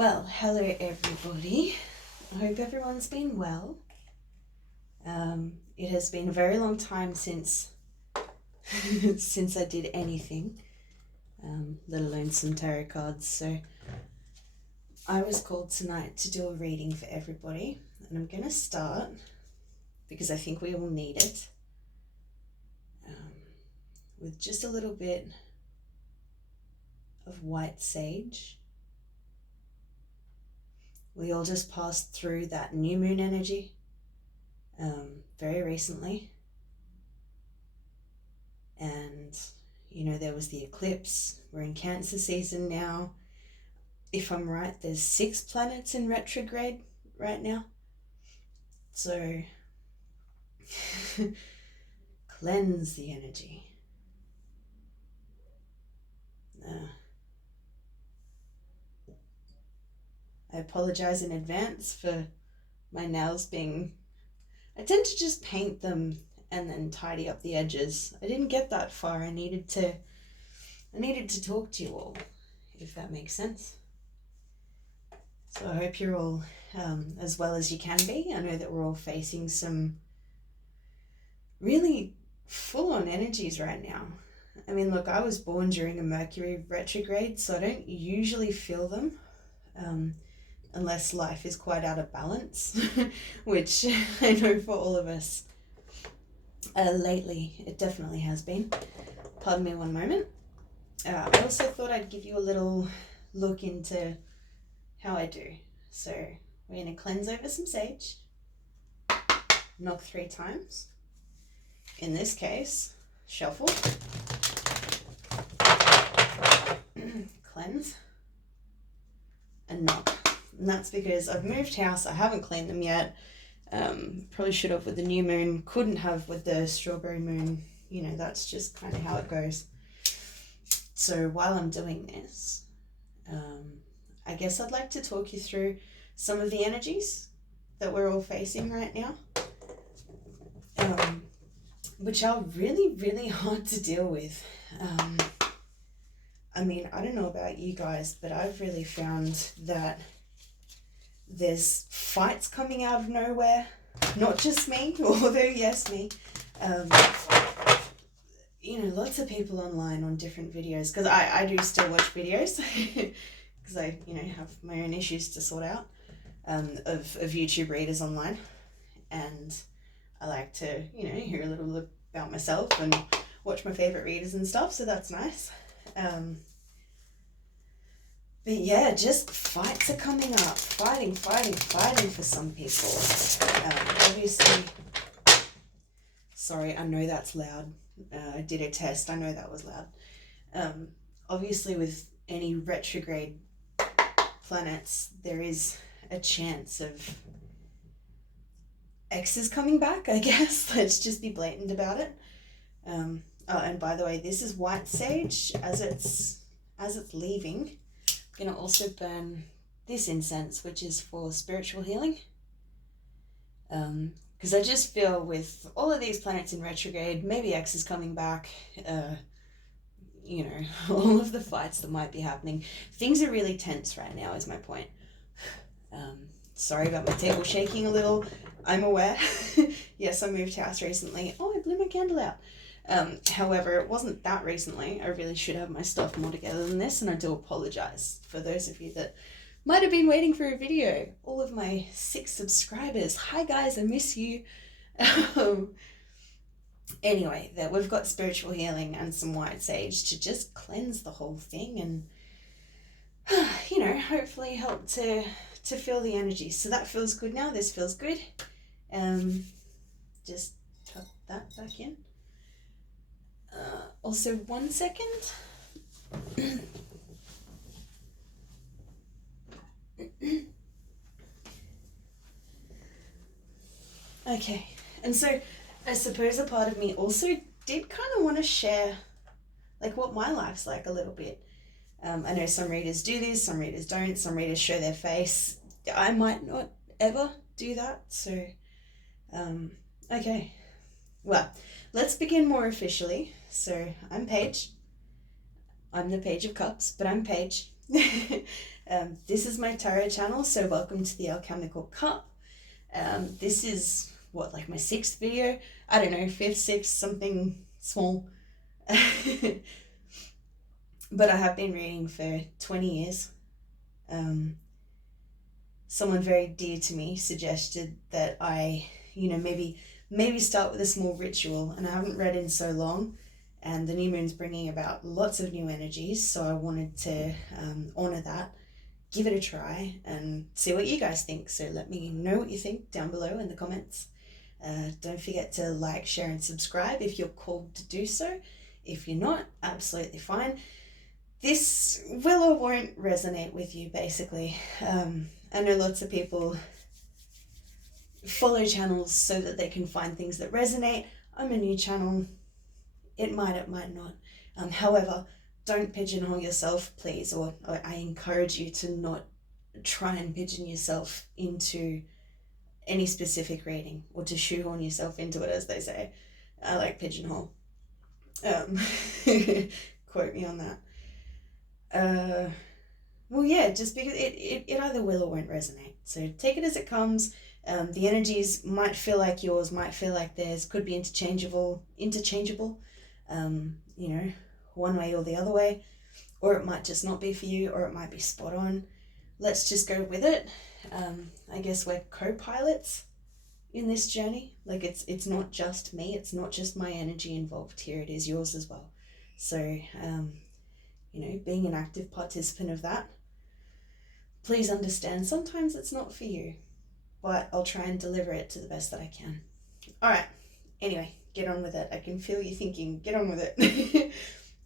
Well, hello everybody. I hope everyone's been well. It has been a very long time since since I did anything, let alone some tarot cards. So I was called tonight to do a reading for everybody, and I'm going to start because I think we all need it, with just a little bit of white sage. We all just passed through that new moon energy very recently. And, there was the eclipse. We're in Cancer season now. If I'm right, there's 6 planets in retrograde right now. So, cleanse the energy. I apologize in advance for my nails being... I tend to just paint them and then tidy up the edges. I didn't get that far. I needed to talk to you all, if that makes sense. So I hope you're all as well as you can be. I know that we're all facing some really full-on energies right now. I mean, look, I was born during a Mercury retrograde, so I don't usually feel them. Unless life is quite out of balance, which I know for all of us lately it definitely has been. Pardon me one moment. I also thought I'd give you a little look into how I do. So we're going to cleanse over some sage, knock 3 times. In this case, shuffle, cleanse, and knock. And that's because I've moved house. I haven't cleaned them yet. Probably should have with the new moon. Couldn't have with the strawberry moon. That's just kind of how it goes. So while I'm doing this, I guess I'd like to talk you through some of the energies that we're all facing right now, which are really, really hard to deal with. I mean, I don't know about you guys, but I've really found that there's fights coming out of nowhere. Not just me, although yes, me. Lots of people online on different videos, because I do still watch videos, because I, have my own issues to sort out, of YouTube readers online. And I like to, hear a little about myself and watch my favorite readers and stuff, so that's nice. But yeah, just fights are coming up. Fighting for some people. Obviously, sorry, I know that's loud. I did a test. I know that was loud. Obviously, with any retrograde planets, there is a chance of exes coming back, I guess. Let's just be blatant about it. Oh, and by the way, this is white sage. As it's leaving, I'm going to also burn this incense, which is for spiritual healing. Because I just feel with all of these planets in retrograde, maybe X is coming back, all of the fights that might be happening. Things are really tense right now, is my point. Sorry about my table shaking a little. I'm aware. Yes, I moved house recently. Oh, I blew my candle out. However, it wasn't that recently. I really should have my stuff more together than this, and I do apologize for those of you that might have been waiting for a video. All of my 6 subscribers. Hi guys, I miss you. Anyway, we've got spiritual healing and some white sage to just cleanse the whole thing and, hopefully help to feel the energy. So that feels good now. This feels good. Just tuck that back in. Also, 1 second. Okay, and so I suppose a part of me also did kind of want to share what my life's like a little bit. I know some readers do this, some readers don't, some readers show their face. I might not ever do that, so okay. Well, let's begin more officially. So I'm Paige. I'm the Page of Cups, but I'm Paige. This is my tarot channel, so welcome to the Alchemical Cup. This is, what, like my 6th video? I don't know, 5th, 6th, something small. But I have been reading for 20 years. Someone very dear to me suggested that I, maybe start with a small ritual, and I haven't read in so long, and the new moon's bringing about lots of new energies, so I wanted to honor that, give it a try, and see what you guys think. So let me know what you think down below in the comments. Don't forget to like, share, and subscribe if you're called to do so. If you're not, absolutely fine. This will or won't resonate with you, basically. I know lots of people follow channels so that they can find things that resonate. I'm a new channel. It might not. However, don't pigeonhole yourself, please, or I encourage you to not try and pigeon yourself into any specific reading, or to shoehorn yourself into it, as they say. I like pigeonhole. Quote me on that. Well, yeah, just because it either will or won't resonate. So take it as it comes. The energies might feel like yours, might feel like theirs, could be interchangeable, one way or the other way, or it might just not be for you, or it might be spot on. Let's just go with it. I guess we're co-pilots in this journey. Like, it's not just me, it's not just my energy involved here, it is yours as well. So, being an active participant of that, please understand sometimes it's not for you, but I'll try and deliver it to the best that I can. All right, anyway, get on with it. I can feel you thinking, get on with it.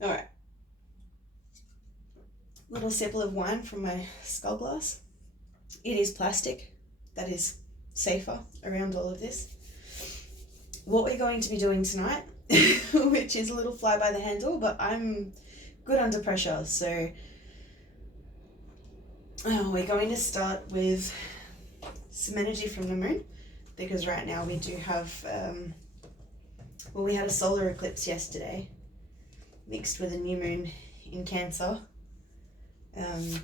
All right. Little sip of wine from my skull glass. It is plastic. That is safer around all of this. What we're going to be doing tonight, which is a little fly by the handle, but I'm good under pressure, so we're going to start with some energy from the moon, because right now we do have, we had a solar eclipse yesterday, mixed with a new moon in Cancer, and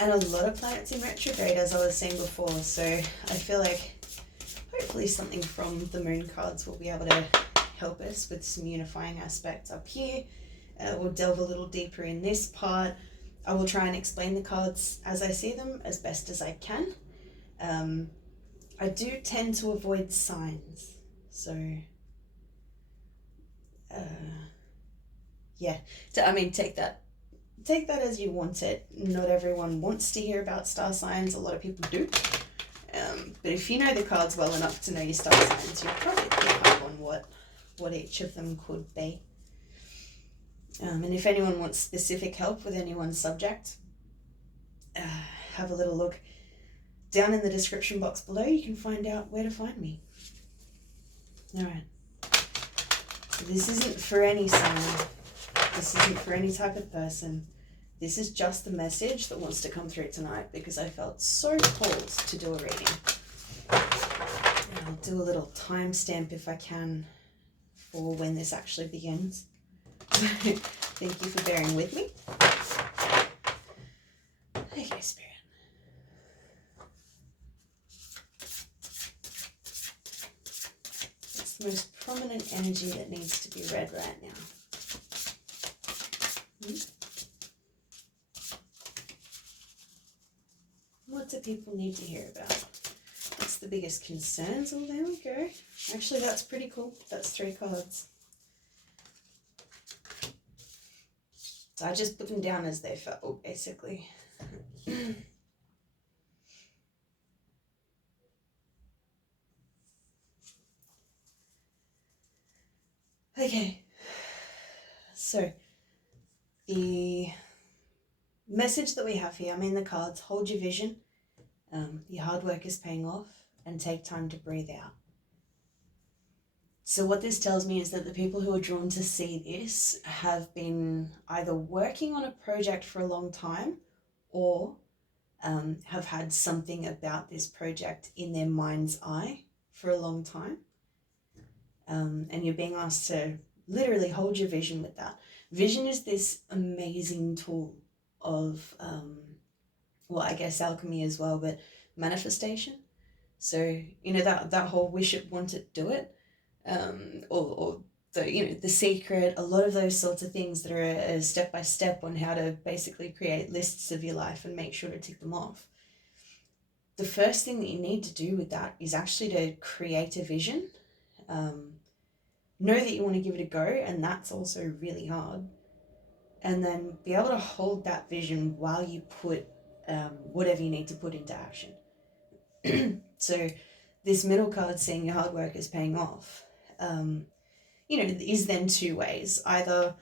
a lot of planets in retrograde, as I was saying before, so I feel like hopefully something from the moon cards will be able to help us with some unifying aspects up here. We'll delve a little deeper in this part. I will try and explain the cards as I see them as best as I can. I do tend to avoid signs, so yeah. Take that as you want it. Not everyone wants to hear about star signs. A lot of people do. But if you know the cards well enough to know your star signs, you'll probably pick up on what each of them could be. And if anyone wants specific help with anyone's subject, have a little look down in the description box below. You can find out where to find me. All right. So this isn't for any sign. This isn't for any type of person. This is just the message that wants to come through tonight, because I felt so called to do a reading. And I'll do a little timestamp if I can for when this actually begins. Thank you for bearing with me. Okay, Spirit. It's the most prominent energy that needs to be read right now. What do people need to hear about? What's the biggest concerns? Oh, there we go. Actually, that's pretty cool. That's 3 cards. So I just put them down as they felt, basically. Okay. So, the message that we have here, the cards, hold your vision. Your hard work is paying off, and take time to breathe out. So what this tells me is that the people who are drawn to see this have been either working on a project for a long time, or have had something about this project in their mind's eye for a long time. And you're being asked to literally hold your vision with that. Vision is this amazing tool of, well, I guess alchemy as well, but manifestation. So, you know, that whole wish it, want it, do it, or the, you know, the secret, a lot of those sorts of things that are a step by step on how to basically create lists of your life and make sure to tick them off. The first thing that you need to do with that is actually to create a vision. Know that you want to give it a go, and that's also really hard. And then be able to hold that vision while you put whatever you need to put into action. So this middle card, seeing your hard work is paying off, you know, is then two ways. Either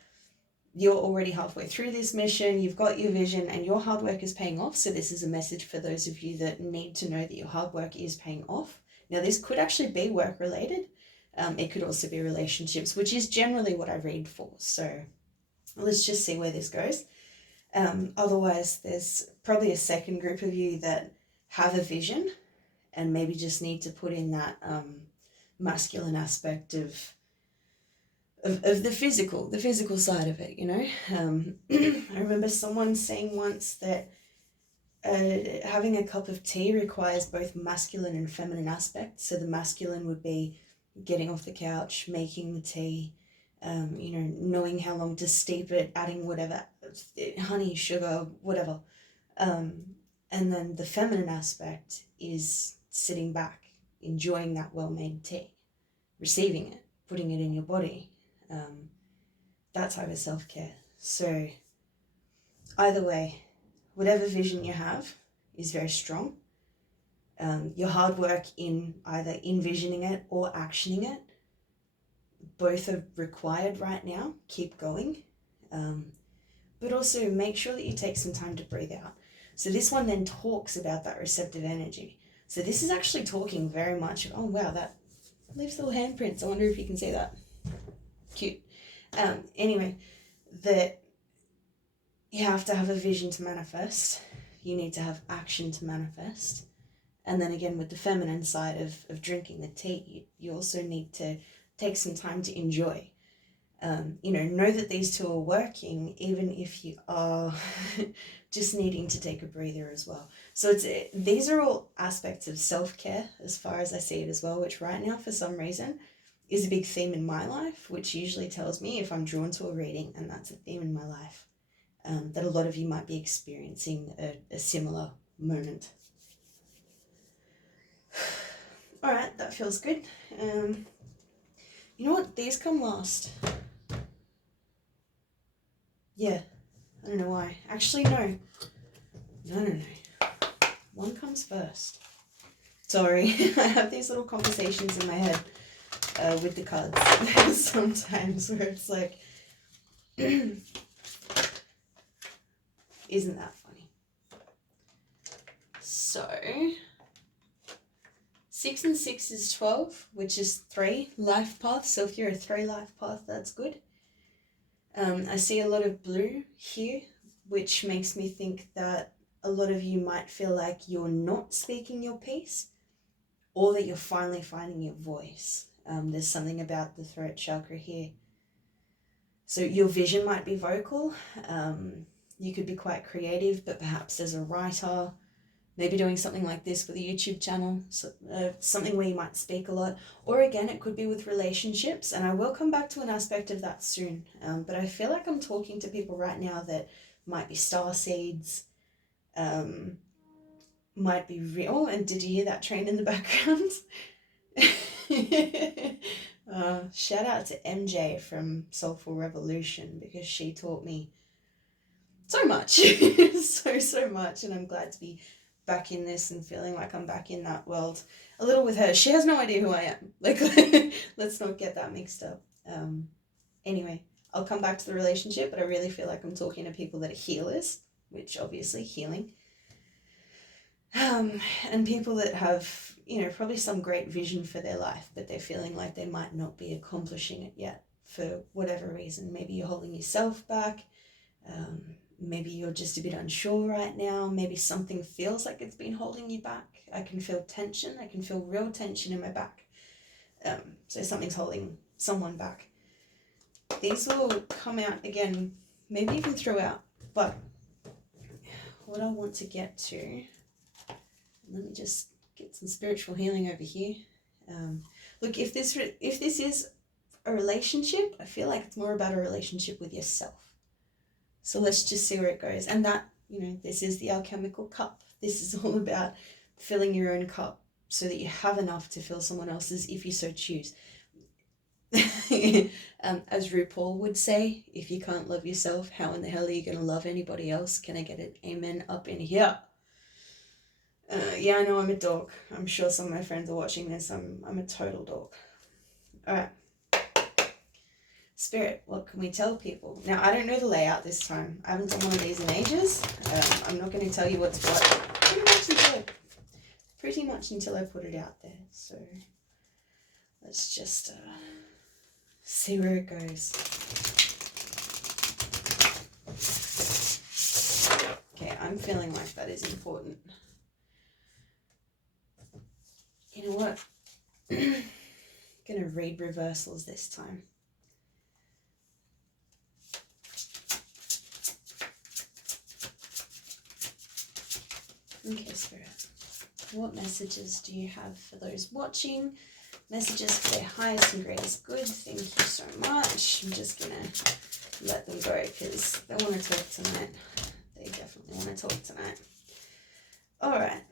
you're already halfway through this mission, you've got your vision, and your hard work is paying off. So this is a message for those of you that need to know that your hard work is paying off. Now, this could actually be work related. It could also be relationships, which is generally what I read for. So let's just see where this goes. Otherwise, there's probably a second group of you that have a vision and maybe just need to put in that masculine aspect of the physical side of it, you know. I remember someone saying once that having a cup of tea requires both masculine and feminine aspects. So the masculine would be getting off the couch, making the tea, you know, knowing how long to steep it, adding whatever, honey, sugar, whatever. And then the feminine aspect is sitting back, enjoying that well-made tea, receiving it, putting it in your body. That type of self-care. So either way, whatever vision you have is very strong. Your hard work in either envisioning it or actioning it, both are required right now. Keep going. But also make sure that you take some time to breathe out. So this one then talks about that receptive energy. So this is actually talking very much, oh wow, that leaves little handprints. I wonder if you can see that. Cute. Anyway, that you have to have a vision to manifest. You need to have action to manifest. And then again, with the feminine side of drinking the tea, you also need to take some time to enjoy. You know that these two are working, even if you are just needing to take a breather as well. So these are all aspects of self-care as far as I see it as well, which right now, for some reason, is a big theme in my life, which usually tells me if I'm drawn to a reading and that's a theme in my life, that a lot of you might be experiencing a similar moment. All right, that feels good. You know what? These come last. Yeah, I don't know why. Actually, no. No. One comes first. Sorry, I have these little conversations in my head with the cards sometimes where it's like, isn't that funny? So, 6 and 6 is 12, which is 3 life paths. So if you're a 3 life path, that's good. I see a lot of blue here, which makes me think that a lot of you might feel like you're not speaking your piece, or that you're finally finding your voice. There's something about the throat chakra here. So your vision might be vocal. You could be quite creative, but perhaps as a writer, maybe doing something like this with a YouTube channel, so, something where you might speak a lot. Or again, it could be with relationships, and I will come back to an aspect of that soon. But I feel like I'm talking to people right now that might be starseeds, might be real. Oh, and did you hear that train in the background? Shout out to MJ from Soulful Revolution, because she taught me so much, so much, and I'm glad to be back in this and feeling like I'm back in that world a little with her. She has no idea who I am. Like, let's not get that mixed up. Anyway, I'll come back to the relationship, but I really feel like I'm talking to people that are healers, which obviously healing. And people that have, you know, probably some great vision for their life, but they're feeling like they might not be accomplishing it yet for whatever reason. Maybe you're holding yourself back. Maybe you're just a bit unsure right now. Maybe something feels like it's been holding you back. I can feel tension. I can feel real tension in my back. So something's holding someone back. These will come out again, maybe even throughout, but what I want to get to, let me just get some spiritual healing over here. Look, if this is a relationship, I feel like it's more about a relationship with yourself. So let's just see where it goes. And that, this is the Alchemical Cup. This is all about filling your own cup so that you have enough to fill someone else's if you so choose. As RuPaul would say, if you can't love yourself, how in the hell are you going to love anybody else? Can I get an amen up in here? Yeah, I know I'm a dork. I'm sure some of my friends are watching this. I'm a total dork. All right. Spirit, what can we tell people? Now, I don't know the layout this time. I haven't done one of these in ages. I'm not going to tell you what's what pretty much until I put it out there. So let's just see where it goes. Okay, I'm feeling like that is important. You know what? I'm going to read reversals this time. Okay, Spirit. What messages do you have for those watching? Messages for their highest and greatest good. Thank you so much. I'm just going to let them go because they want to talk tonight. They definitely want to talk tonight. All right.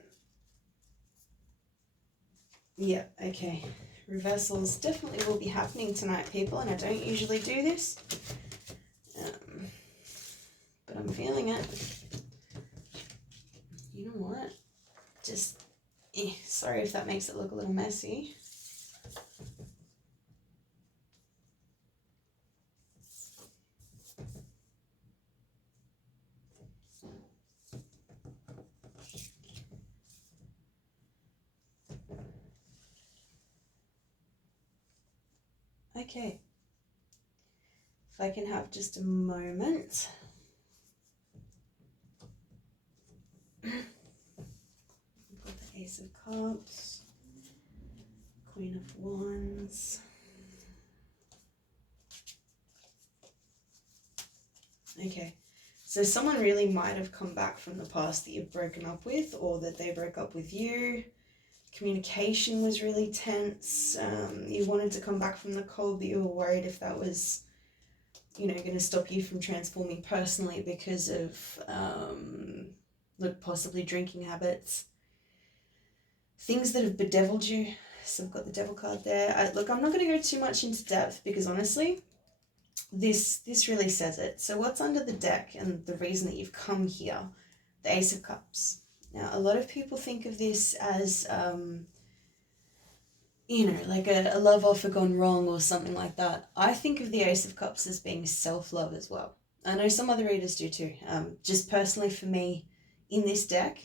Yeah, okay. Reversals definitely will be happening tonight, people, and I don't usually do this. But I'm feeling it. You know what? Just, sorry if that makes it look a little messy. Okay. If I can have just a moment. Got the Ace of Cups, Queen of Wands. Okay, so someone really might have come back from the past that you've broken up with, or that they broke up with you. Communication was really tense. You wanted to come back from the cold, but you were worried if that was, going to stop you from transforming personally because of, possibly drinking habits. Things that have bedeviled you. So I've got the Devil card there. I'm not going to go too much into depth because honestly, this really says it. So what's under the deck and the reason that you've come here, the Ace of Cups. Now, a lot of people think of this as, like a love offer gone wrong or something like that. I think of the Ace of Cups as being self-love as well. I know some other readers do too. Just personally for me, in this deck,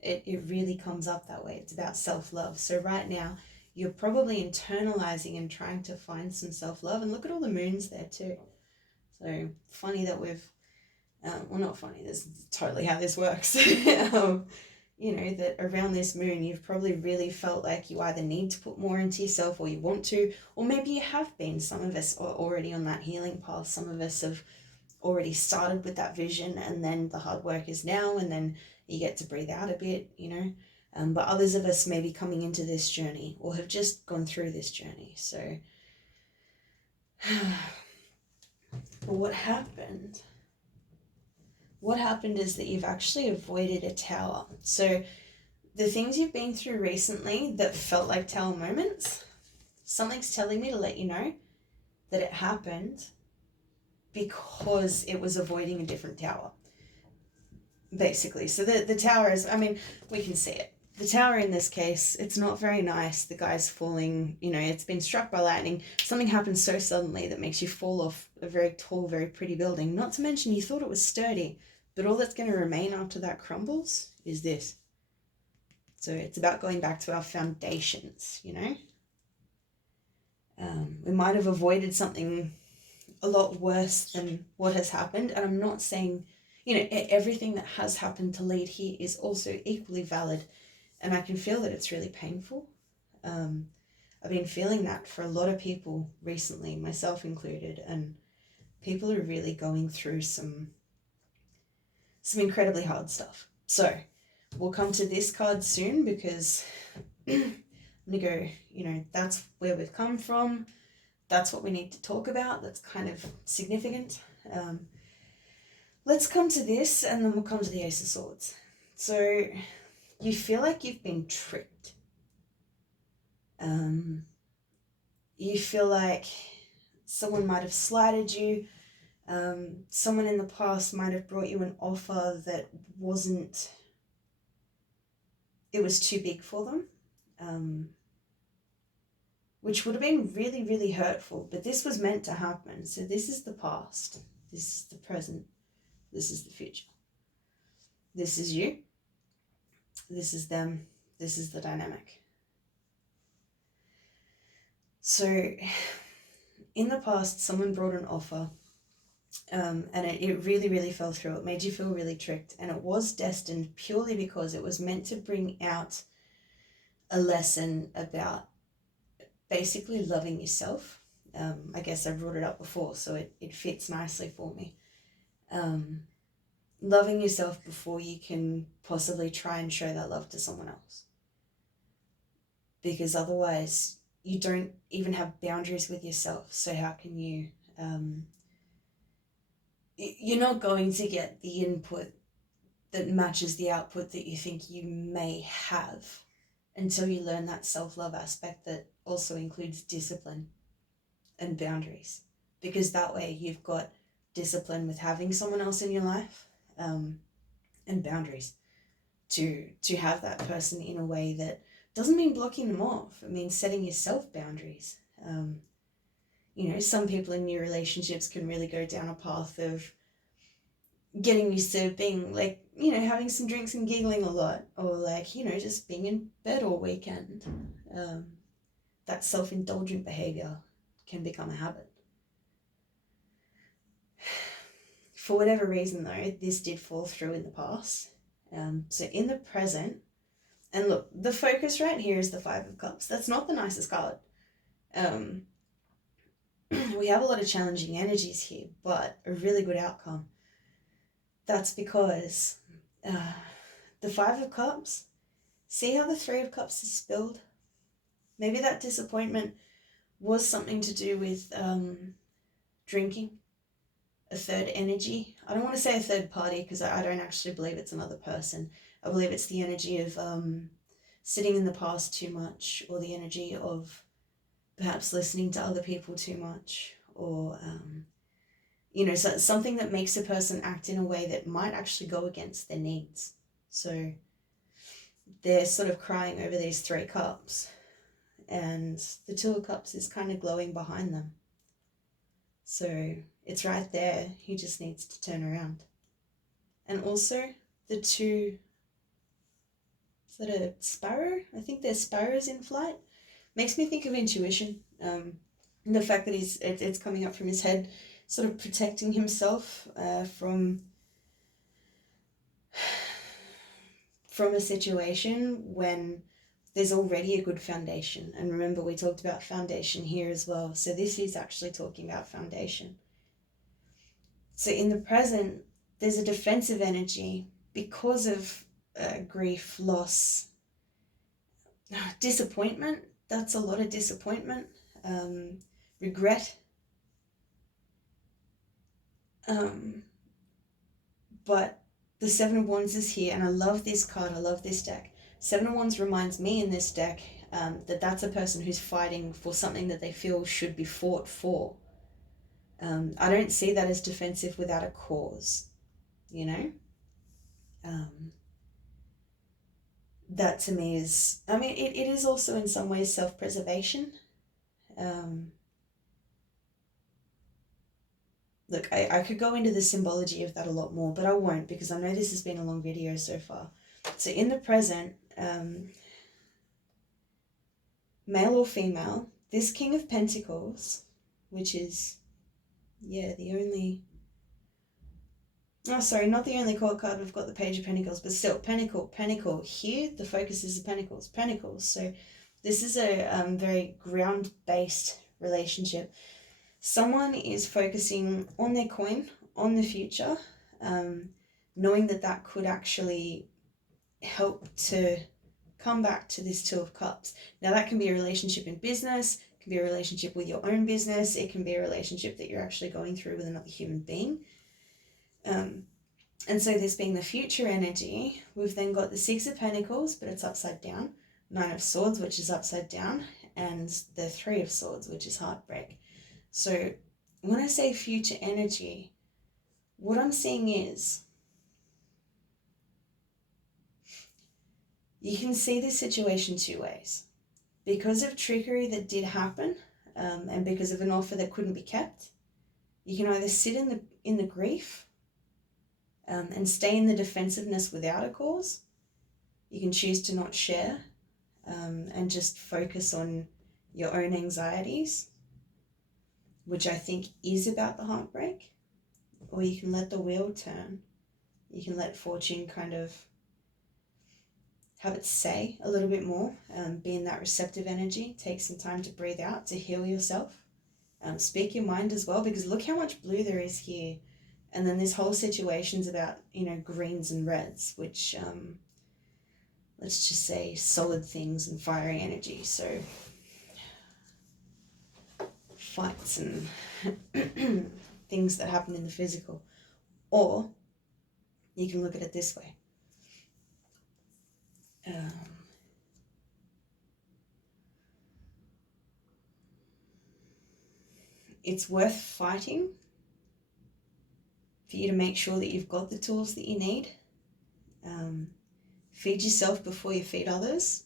it really comes up that way. It's about self-love. So right now, you're probably internalizing and trying to find some self-love. And look at all the moons there too. So funny that we've, not funny, this is totally how this works. That around this moon, you've probably really felt like you either need to put more into yourself or you want to, or maybe you have been. Some of us are already on that healing path. Some of us have already started with that vision, and then the hard work is now, and then you get to breathe out a bit, but others of us may be coming into this journey or have just gone through this journey. So but what happened is that you've actually avoided a tower. So the things you've been through recently that felt like tower moments, something's telling me to let you know that it happened because it was avoiding a different tower, basically. So the tower is, we can see it. The tower in this case, it's not very nice. The guy's falling, it's been struck by lightning. Something happens so suddenly that makes you fall off a very tall, very pretty building. Not to mention you thought it was sturdy, but all that's going to remain after that crumbles is this. So it's about going back to our foundations, We might have avoided something a lot worse than what has happened. And I'm not saying, everything that has happened to lead here is also equally valid. And I can feel that it's really painful. I've been feeling that for a lot of people recently, myself included, and people are really going through some some incredibly hard stuff. So we'll come to this card soon because I'm going to go, you know, that's where we've come from. That's what we need to talk about. That's kind of significant. Let's come to this and then we'll come to the Ace of Swords. So you feel like you've been tricked. You feel like someone might have slighted you. Someone in the past might have brought you an offer that wasn't, it was too big for them, which would have been really, really hurtful, but this was meant to happen. So this is the past, this is the present, this is the future. This is you, this is them, this is the dynamic. So in the past, someone brought an offer, and it really, really fell through. It made you feel really tricked, and it was destined purely because it was meant to bring out a lesson about basically loving yourself. I guess I brought it up before, so it fits nicely for me. Loving yourself before you can possibly try and show that love to someone else. Because otherwise, you don't even have boundaries with yourself, so how can you... you're not going to get the input that matches the output that you think you may have until you learn that self-love aspect that also includes discipline and boundaries. Because that way you've got discipline with having someone else in your life, and boundaries to have that person in a way that doesn't mean blocking them off. It means setting yourself boundaries. You know, some people in new relationships can really go down a path of getting used to being like, you know, having some drinks and giggling a lot, or like, you know, just being in bed all weekend. That self-indulgent behavior can become a habit. For whatever reason though, this did fall through in the past. So in the present, and look, the focus right here is the Five of Cups. That's not the nicest card. We have a lot of challenging energies here, but a really good outcome. That's because the Five of Cups, see how the Three of Cups is spilled? Maybe that disappointment was something to do with drinking, a third energy. I don't want to say a third party because I don't actually believe it's another person. I believe it's the energy of sitting in the past too much, or the energy of perhaps listening to other people too much, or you know, so something that makes a person act in a way that might actually go against their needs. So they're sort of crying over these Three Cups, and the Two of Cups is kind of glowing behind them. So it's right there. He just needs to turn around. And also the two, is that a sparrow? I think there's sparrows in flight. Makes me think of intuition. The fact that it's coming up from his head, sort of protecting himself from a situation when there's already a good foundation. And remember, we talked about foundation here as well. So this is actually talking about foundation. So in the present, there's a defensive energy because of grief, loss, disappointment. That's a lot of disappointment, regret. But the Seven of Wands is here, and I love this card. I love this deck. Seven of Wands reminds me in this deck that that's a person who's fighting for something that they feel should be fought for. I don't see that as defensive without a cause, you know? That to me is, I mean, it is also in some ways self-preservation. Look, I could go into the symbology of that a lot more, but I won't because I know this has been a long video so far. So in the present, male or female, this King of Pentacles, which is, yeah, the only... Oh, sorry, not the only court card. We've got the Page of Pentacles, but still, Pentacle. Here, the focus is the Pentacles. So this is a very ground-based relationship. Someone is focusing on their coin, on the future. knowing that that could actually help to come back to this Two of Cups. Now that can be a relationship in business, it can be a relationship with your own business, it can be a relationship that you're actually going through with another human being. And so this being the future energy, we've then got the Six of Pentacles, but it's upside down, Nine of Swords, which is upside down, and the Three of Swords, which is heartbreak. So when I say future energy, what I'm seeing is you can see this situation two ways. Because of trickery that did happen, and because of an offer that couldn't be kept, you can either sit in the grief and stay in the defensiveness without a cause. You can choose to not share and just focus on your own anxieties, which I think is about the heartbreak. Or you can let the wheel turn. You can let fortune kind of have it say a little bit more, be in that receptive energy, take some time to breathe out, to heal yourself. Speak your mind as well, because look how much blue there is here. And then this whole situation's about, greens and reds, which, let's just say solid things and fiery energy. So fights and things that happen in the physical. Or you can look at it this way. It's worth fighting for you to make sure that you've got the tools that you need. Feed yourself before you feed others,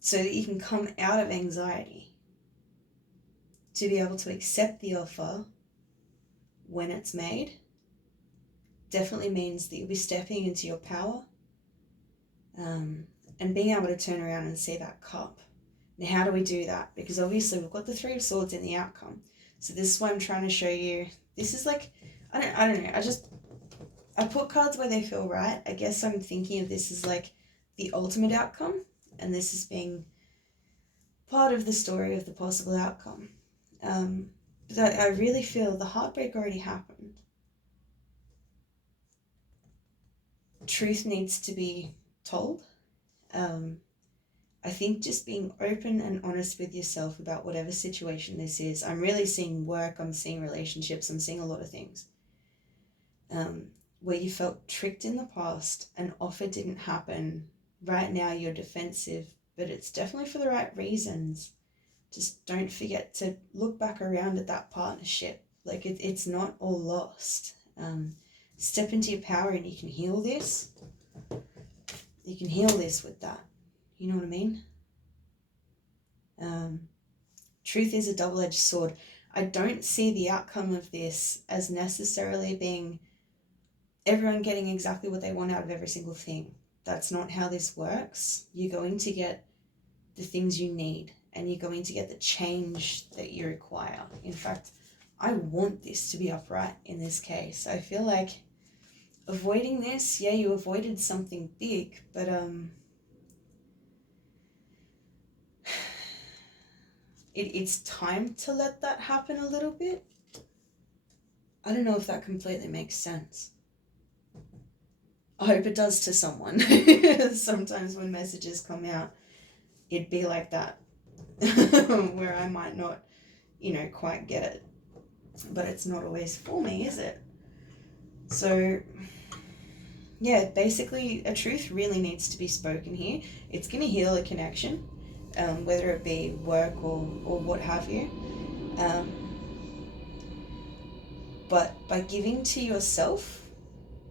so that you can come out of anxiety to be able to accept the offer when it's made. Definitely means that you'll be stepping into your power, and being able to turn around and see that cup. Now, how do we do that? Because obviously we've got the Three of Swords in the outcome. So this is what I'm trying to show you. This is like, I don't know. I put cards where they feel right. I guess I'm thinking of this as like the ultimate outcome, and this is being part of the story of the possible outcome. But I really feel the heartbreak already happened. Truth needs to be told. I think just being open and honest with yourself about whatever situation this is. I'm really seeing work, I'm seeing relationships, I'm seeing a lot of things. Where you felt tricked in the past, an offer didn't happen. Right now you're defensive, but it's definitely for the right reasons. Just don't forget to look back around at that partnership. Like it's not all lost. Step into your power and you can heal this. You can heal this with that. You know what I mean? Truth is a double-edged sword. I don't see the outcome of this as necessarily being everyone getting exactly what they want out of every single thing. That's not how this works. You're going to get the things you need, and you're going to get the change that you require. In fact, I want this to be upright in this case. I feel like avoiding this, yeah, you avoided something big, but it's time to let that happen a little bit. I don't know if that completely makes sense. I hope it does to someone. Sometimes when messages come out, it'd be like that, where I might not, quite get it. But it's not always for me, is it? So, yeah, basically a truth really needs to be spoken here. It's going to heal a connection, whether it be work or what have you. But by giving to yourself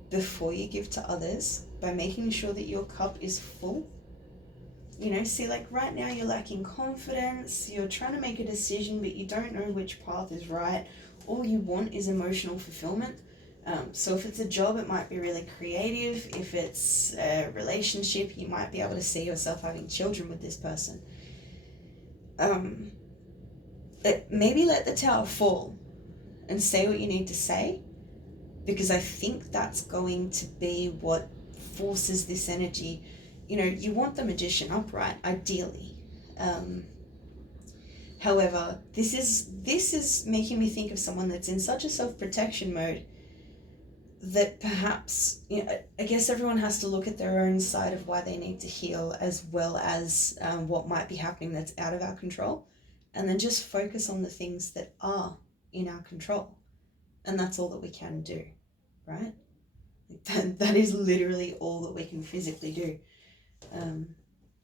before you give to others, by making sure that your cup is full, see, like right now you're lacking confidence, you're trying to make a decision, but you don't know which path is right. All you want is emotional fulfillment. So if it's a job, it might be really creative. If it's a relationship, you might be able to see yourself having children with this person. Maybe let the tower fall and say what you need to say, because I think that's going to be what forces this energy. You want the Magician upright, ideally. However, this is making me think of someone that's in such a self-protection mode that perhaps, I guess everyone has to look at their own side of why they need to heal, as well as what might be happening that's out of our control, and then just focus on the things that are in our control. And that's all that we can do, right? That is literally all that we can physically do.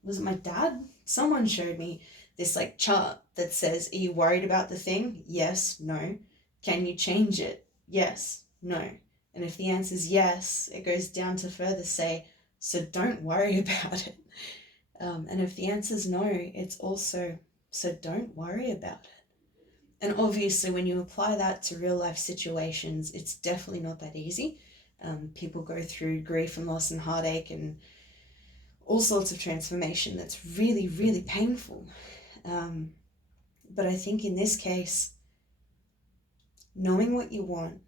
Was it my dad? Someone showed me this like chart that says, are you worried about the thing? Yes, no. Can you change it? Yes, no. And if the answer is yes, it goes down to further say, so don't worry about it. And if the answer is no, it's also, so don't worry about it. And obviously when you apply that to real life situations, it's definitely not that easy. People go through grief and loss and heartache and all sorts of transformation that's really, really painful. But I think in this case, knowing what you want,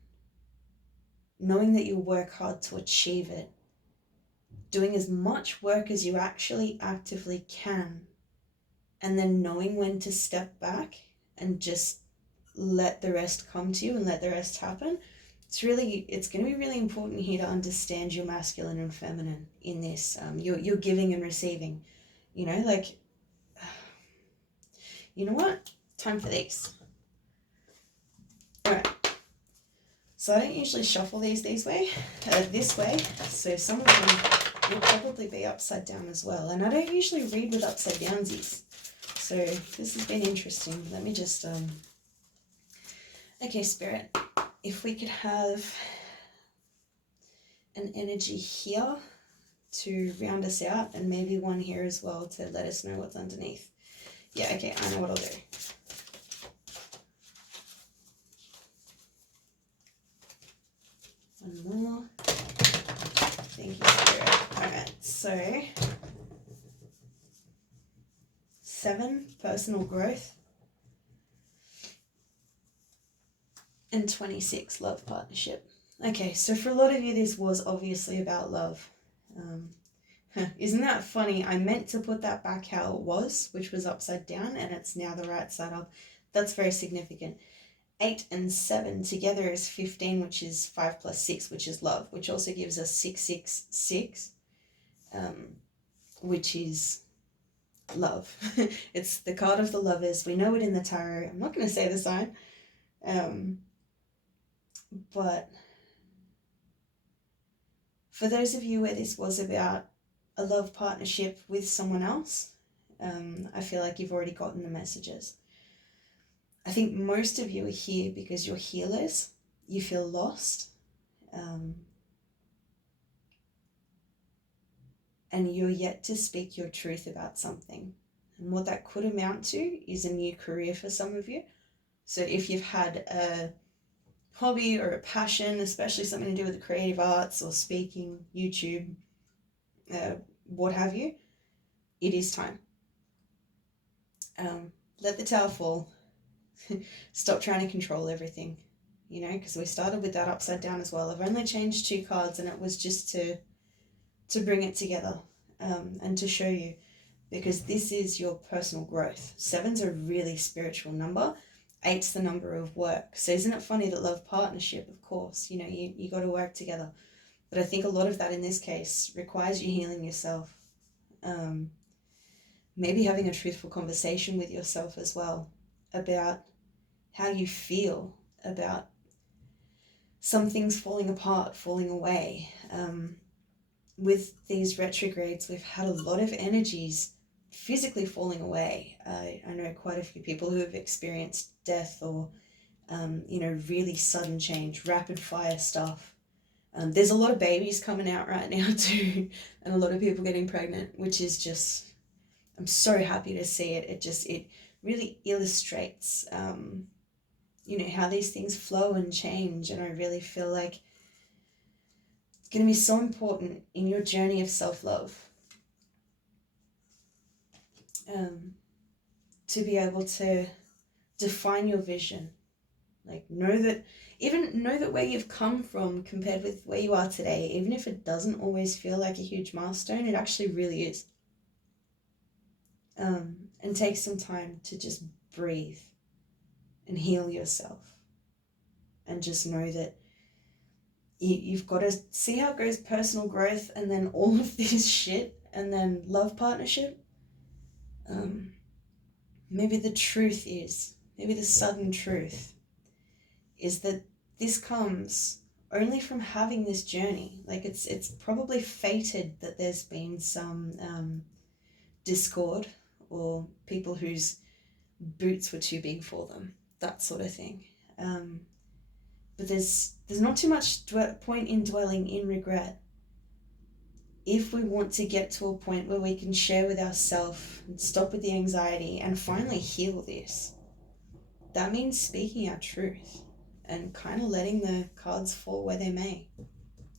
knowing that you'll work hard to achieve it, doing as much work as you actually actively can, and then knowing when to step back and just let the rest come to you and let the rest happen. It's going to be really important here to understand your masculine and feminine in this. You're giving and receiving, like, you know what? Time for these. All right. So I don't usually shuffle these this way. So some of them will probably be upside down as well. And I don't usually read with upside downsies. So this has been interesting. Let me just, okay, Spirit, if we could have an energy here to round us out, and maybe one here as well to let us know what's underneath. Yeah, okay, I know what I'll do. One more. Thank you, Spirit. Alright, so 7, personal growth, and 26, love partnership. Okay, so for a lot of you, this was obviously about love. Isn't that funny? I meant to put that back how it was, which was upside down, and it's now the right side up. That's very significant. 8 and 7 together is 15, which is 5 plus 6, which is love, which also gives us 666, which is love. It's the card of the lovers. We know it in the tarot. I'm not going to say the sign, but for those of you where this was about a love partnership with someone else, I feel like you've already gotten the messages. I think most of you are here because you're healers. You feel lost. And you're yet to speak your truth about something. And what that could amount to is a new career for some of you. So if you've had a hobby or a passion, especially something to do with the creative arts or speaking, YouTube, what have you, it is time. Let the tower fall. Stop trying to control everything, because we started with that upside down as well. I've only changed 2 cards, and it was just to bring it together, and to show you, because this is your personal growth. 7's a really spiritual number. 8's the number of work. So isn't it funny that love partnership, of course, you got to work together. But I think a lot of that in this case requires you healing yourself. Maybe having a truthful conversation with yourself as well about how you feel about some things falling apart, falling away. With these retrogrades, we've had a lot of energies physically falling away. I know quite a few people who have experienced death or, really sudden change, rapid fire stuff. There's a lot of babies coming out right now too, and a lot of people getting pregnant, which is just, I'm so happy to see it. It really illustrates, how these things flow and change. And I really feel like it's going to be so important in your journey of self-love, to be able to define your vision. Like, know that where you've come from compared with where you are today, even if it doesn't always feel like a huge milestone, it actually really is. And take some time to just breathe and heal yourself. And just know that you've got to see how it goes, personal growth, and then all of this shit, and then love partnership. Maybe the truth is, maybe the sudden truth is that this comes only from having this journey. Like it's probably fated that there's been some discord or people whose boots were too big for them, that sort of thing. But there's not too much point in dwelling in regret if we want to get to a point where we can share with ourselves and stop with the anxiety and finally heal this. That means speaking our truth and kind of letting the cards fall where they may,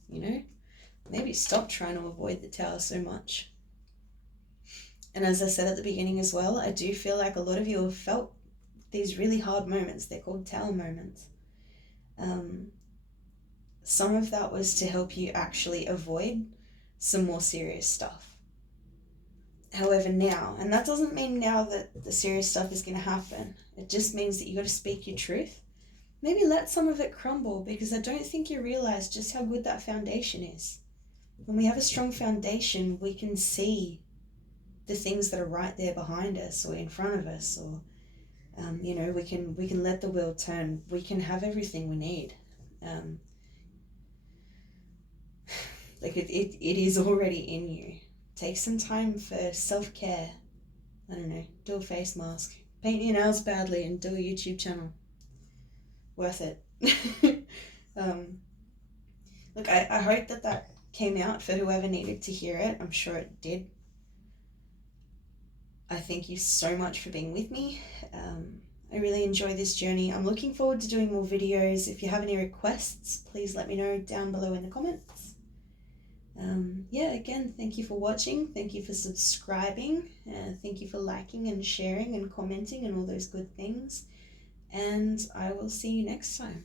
you know? Maybe stop trying to avoid the tower so much. And as I said at the beginning as well, I do feel like a lot of you have felt these really hard moments. They're called tower moments. Some of that was to help you actually avoid some more serious stuff. However, now, and that doesn't mean now that the serious stuff is going to happen. It just means that you got to speak your truth. Maybe let some of it crumble, because I don't think you realize just how good that foundation is. When we have a strong foundation, we can see the things that are right there behind us or in front of us, or you know, we can let the wheel turn. We can have everything we need. Like it is already in you. Take some time for self-care. I don't know, do a face mask, paint your nails badly, and do a YouTube channel. Worth it. Look, I hope that came out for whoever needed to hear it. I'm sure it did. I thank you so much for being with me. I really enjoy this journey. I'm looking forward to doing more videos. If you have any requests, please let me know down below in the comments. Yeah, again, thank you for watching. Thank you for subscribing. Thank you for liking and sharing and commenting and all those good things. And I will see you next time.